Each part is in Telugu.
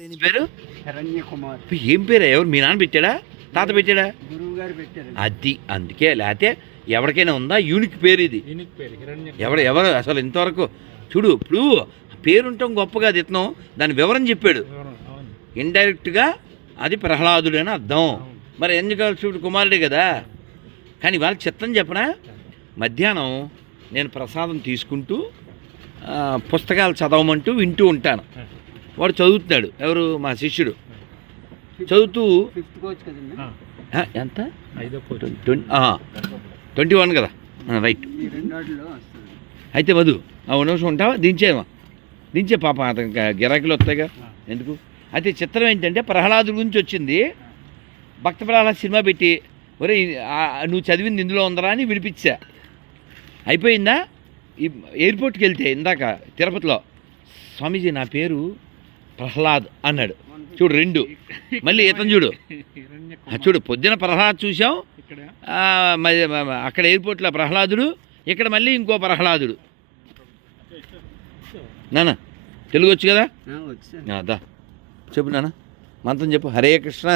నీ పేరు? కుమార్. ఏం పేరు? ఎవరు? మీ నాన్న పెట్టాడా? తాత పెట్టాడా? గురువు గారు పెట్టారు. అది అందుకే లేకపోతే ఎవరికైనా ఉందా? యూనిక్ పేరు ఇది. యూనిక్ పేరు హిరణ్య ఎవరు ఎవరు అసలు ఇంతవరకు? చూడు ఇప్పుడు పేరుంటాం గొప్పగా తిత్తం దాని వివరం చెప్పాడు. ఇండైరెక్ట్గా అది ప్రహ్లాదుడు అని అర్థం. మరి ఎందుకు చూడు కుమారుడే కదా? కానీ వాళ్ళ చిత్తం చెప్పనా? మధ్యాహ్నం నేను ప్రసాదం తీసుకుంటూ పుస్తకాలు చదవమంటూ వింటూ ఉంటాను. వాడు చదువుతున్నాడు. ఎవరు? మా శిష్యుడు. చదువుతూ ఎంత? ట్వంటీ వన్ కదా? రైట్. అయితే మధు ఆ ఒక నిమిషం ఉంటావా? దించేమా దించే పాప అతనికి గిరాకీలు వస్తాయిగా. ఎందుకు? అయితే చిత్రం ఏంటంటే ప్రహ్లాదు గురించి వచ్చింది. భక్త ప్రహ్లాద్ సినిమా పెట్టి ఒరే నువ్వు చదివింది ఇందులో ఉందరా అని వినిపించా. అయిపోయిందా? ఈ ఎయిర్పోర్ట్కి వెళ్తే ఇందాక తిరుపతిలో స్వామీజీ నా పేరు ప్రహ్లాద్ అన్నాడు. చూడు రెండు. మళ్ళీ ఇతను చూడు. చూడు పొద్దున ప్రహ్లాద్ చూసాం అక్కడ ఎయిర్పోర్ట్లో ప్రహ్లాదుడు ఇక్కడ మళ్ళీ ఇంకో ప్రహ్లాదుడు. నాన్న తెలుగు వచ్చు కదా? దా. చెప్పు నాన్న. మంత్రం చెప్పు. హరే కృష్ణ.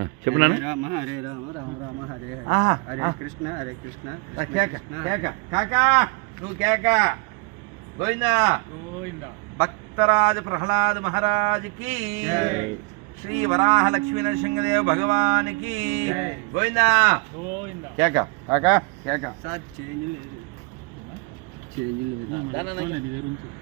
చెప్పు నాన్న. హరే రామ రామ రామ రామ హరే హరే. కృష్ణ హరే కృష్ణ కేక కృష్ణ. కేక. కాకా నువ్వు కేక. గోవిందా. గోవిందా. భక్తరాజ ప్రహ్లాద్ మహారాజ్కి. శ్రీ వరాహ లక్ష్మీ నరసింహదేవ్ భగవానికి గోవిందా. కేక కాకా కేక. సార్ చేంజ్ లేదు. చేంజ్ లేదు.